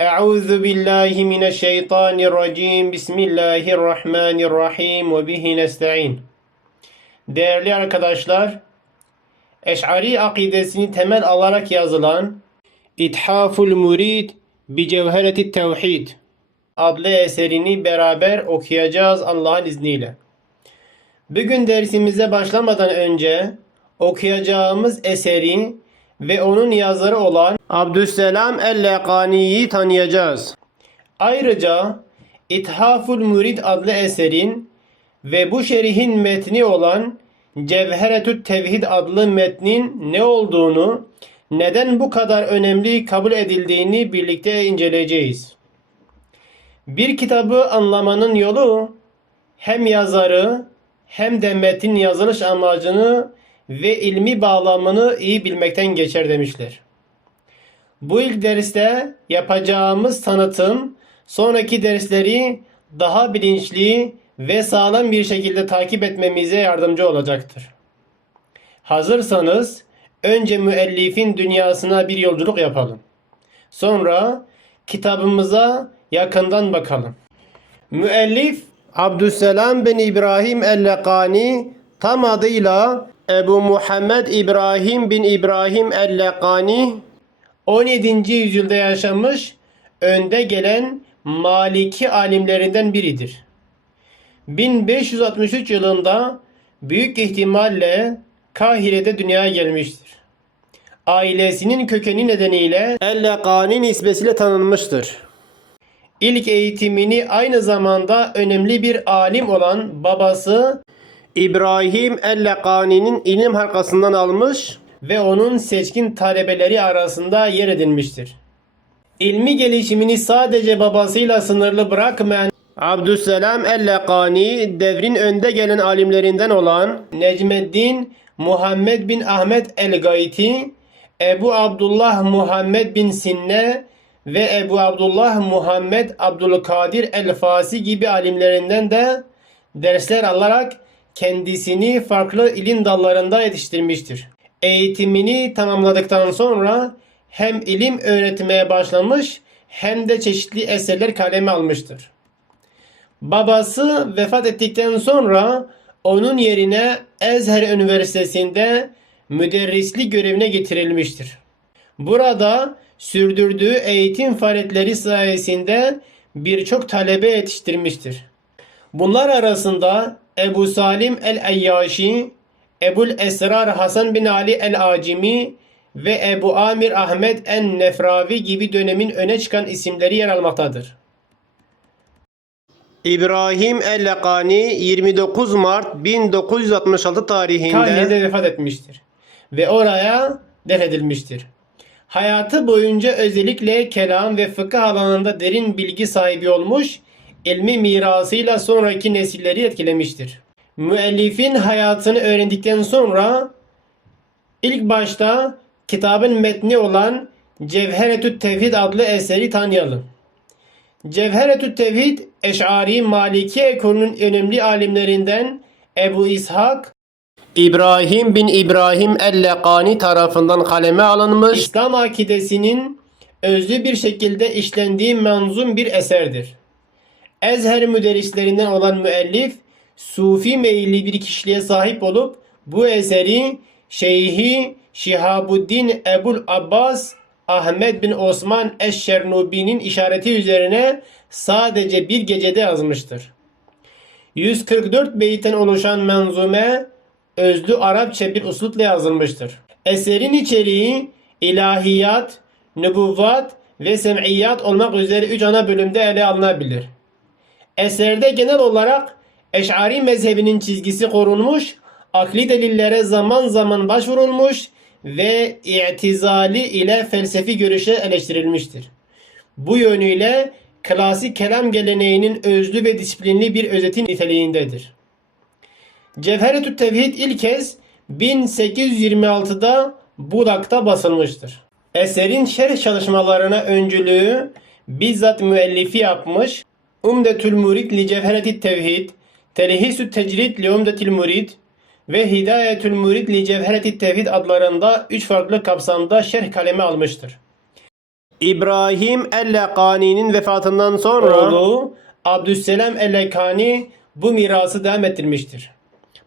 أعوذ بالله من الشيطان الرجيم بسم الله الرحمن الرحيم وبه نستعين Değerli arkadaşlar, Eş'ari akidesini temel alarak yazılan İthaful Murid bi Cevhereti Tevhid adlı eserini beraber okuyacağız Allah'ın izniyle. Bugün dersimize başlamadan önce okuyacağımız eseri ve onun yazarı olan Abdüsselam El-Lekani'yi tanıyacağız. Ayrıca İthaful Murid adlı eserin ve bu şerihin metni olan Cevheretü Tevhid adlı metnin ne olduğunu, neden bu kadar önemli kabul edildiğini birlikte inceleyeceğiz. Bir kitabı anlamanın yolu hem yazarı hem de metin yazılış amacını ve ilmi bağlamını iyi bilmekten geçer demişler. Bu ilk derste yapacağımız tanıtım sonraki dersleri daha bilinçli ve sağlam bir şekilde takip etmemize yardımcı olacaktır. Hazırsanız önce müellifin dünyasına bir yolculuk yapalım. Sonra kitabımıza yakından bakalım. Müellif Abdüsselam bin İbrahim el-Lekani tam adıyla Ebu Muhammed İbrahim bin İbrahim el-Lekani 17. yüzyılda yaşamış önde gelen Maliki alimlerinden biridir. 1563 yılında büyük ihtimalle Kahire'de dünyaya gelmiştir. Ailesinin kökeni nedeniyle El-Lekani nisbesiyle tanınmıştır. İlk eğitimini aynı zamanda önemli bir alim olan babası İbrahim El-Lekani'nin ilim halkasından almış ve onun seçkin talebeleri arasında yer edinmiştir. İlmi gelişimini sadece babasıyla sınırlı bırakmayan Abdüsselam El-Lekani devrin önde gelen alimlerinden olan Necmeddin Muhammed bin Ahmet El-Gayti, Ebu Abdullah Muhammed bin Sinne ve Ebu Abdullah Muhammed Abdülkadir El-Fasi gibi alimlerinden de dersler alarak kendisini farklı ilim dallarında yetiştirmiştir. Eğitimini tamamladıktan sonra hem ilim öğretmeye başlamış hem de çeşitli eserler kaleme almıştır. Babası vefat ettikten sonra onun yerine Ezher Üniversitesi'nde müderrislik görevine getirilmiştir. Burada sürdürdüğü eğitim faaliyetleri sayesinde birçok talebe yetiştirmiştir. Bunlar arasında Ebu Salim el-Eyyaşi, Ebul Esrar Hasan bin Ali el-Acimi ve Ebu Amir Ahmet en-Nefravi gibi dönemin öne çıkan isimleri yer almaktadır. İbrahim el-Lekani 29 Mart 1966 tarihinde Kahire'de vefat etmiştir ve oraya defnedilmiştir. Hayatı boyunca özellikle kelam ve fıkıh alanında derin bilgi sahibi olmuş, ilmi mirasıyla sonraki nesilleri etkilemiştir. Müellifin hayatını öğrendikten sonra ilk başta kitabın metni olan Cevheretü Tevhid adlı eseri tanıyalım. Cevheretü Tevhid, Eş'ari Maliki ekolünün önemli alimlerinden Ebu İshak İbrahim bin İbrahim el-Lekani tarafından kaleme alınmış İslam akidesinin özlü bir şekilde işlendiği manzum bir eserdir. Ezher müderrislerinden olan müellif, Sufi meyilli bir kişiliğe sahip olup bu eseri Şeyhi Şihabuddin Ebul Abbas Ahmet bin Osman Eşşernubi'nin işareti üzerine sadece bir gecede yazmıştır. 144 beyten oluşan menzume özlü Arapça bir uslupla yazılmıştır. Eserin içeriği ilahiyat, nübüvvat ve sem'iyat olmak üzere üç ana bölümde ele alınabilir. Eserde genel olarak Eş'ari mezhebinin çizgisi korunmuş, akli delillere zaman zaman başvurulmuş ve i'tizali ile felsefi görüşe eleştirilmiştir. Bu yönüyle klasik kelam geleneğinin özlü ve disiplinli bir özeti niteliğindedir. Cevheretü Tevhid ilk kez 1826'da Budak'ta basılmıştır. Eserin şerh çalışmalarına öncülüğü bizzat müellifi yapmış Umdetül Murid li Cevhereti Tevhid, Telhisü Tecrid li Umdetil Murid ve Hidayetül Murid li Cevhereti Tevhid adlarında üç farklı kapsamda şerh kalemi almıştır. İbrahim el-Lekani'nin vefatından sonra oğlu Abdüsselam el-Lekani bu mirası devam ettirmiştir.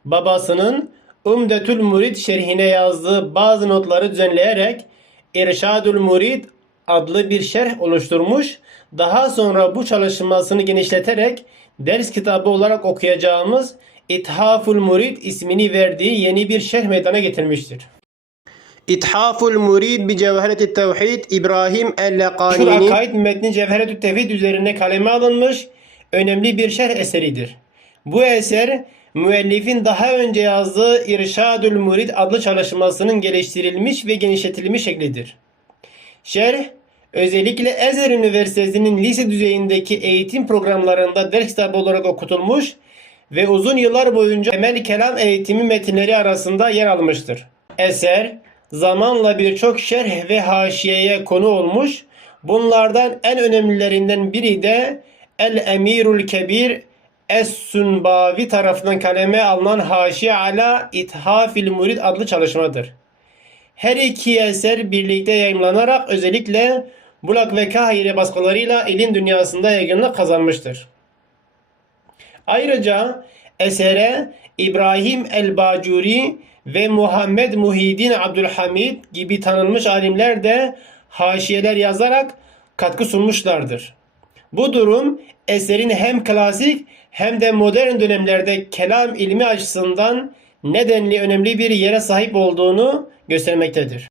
Babasının Umdetül Murid şerhine yazdığı bazı notları düzenleyerek İrşadül Murid adlı bir şerh oluşturmuş. Daha sonra bu çalışmasını genişleterek ders kitabı olarak okuyacağımız İthaful Murid ismini verdiği yeni bir şerh meydana getirmiştir. İthaful Murid bi Cevheret Tevhid İbrahim el-Lekani'nin Akaid metni Cevheret Tevhid üzerine kaleme alınmış önemli bir şerh eseridir. Bu eser müellifin daha önce yazdığı İrşadül Murid adlı çalışmasının geliştirilmiş ve genişletilmiş şeklidir. Şerh özellikle Ezer Üniversitesi'nin lise düzeyindeki eğitim programlarında ders kitabı olarak okutulmuş ve uzun yıllar boyunca temel kelam eğitimi metinleri arasında yer almıştır. Eser zamanla birçok şerh ve haşiyeye konu olmuş. Bunlardan en önemlilerinden biri de El Emirul Kebir Es-Sunbavi tarafından kaleme alınan Haşiye ala İthafil Murid adlı çalışmadır. Her iki eser birlikte yayınlanarak özellikle Bulak ve Kahire baskılarıyla ilim dünyasında yaygınlık kazanmıştır. Ayrıca esere İbrahim el-Bacuri ve Muhammed Muhyiddin Abdülhamid gibi tanınmış alimler de haşiyeler yazarak katkı sunmuşlardır. Bu durum eserin hem klasik hem de modern dönemlerde kelam ilmi açısından nedenli önemli bir yere sahip olduğunu göstermektedir.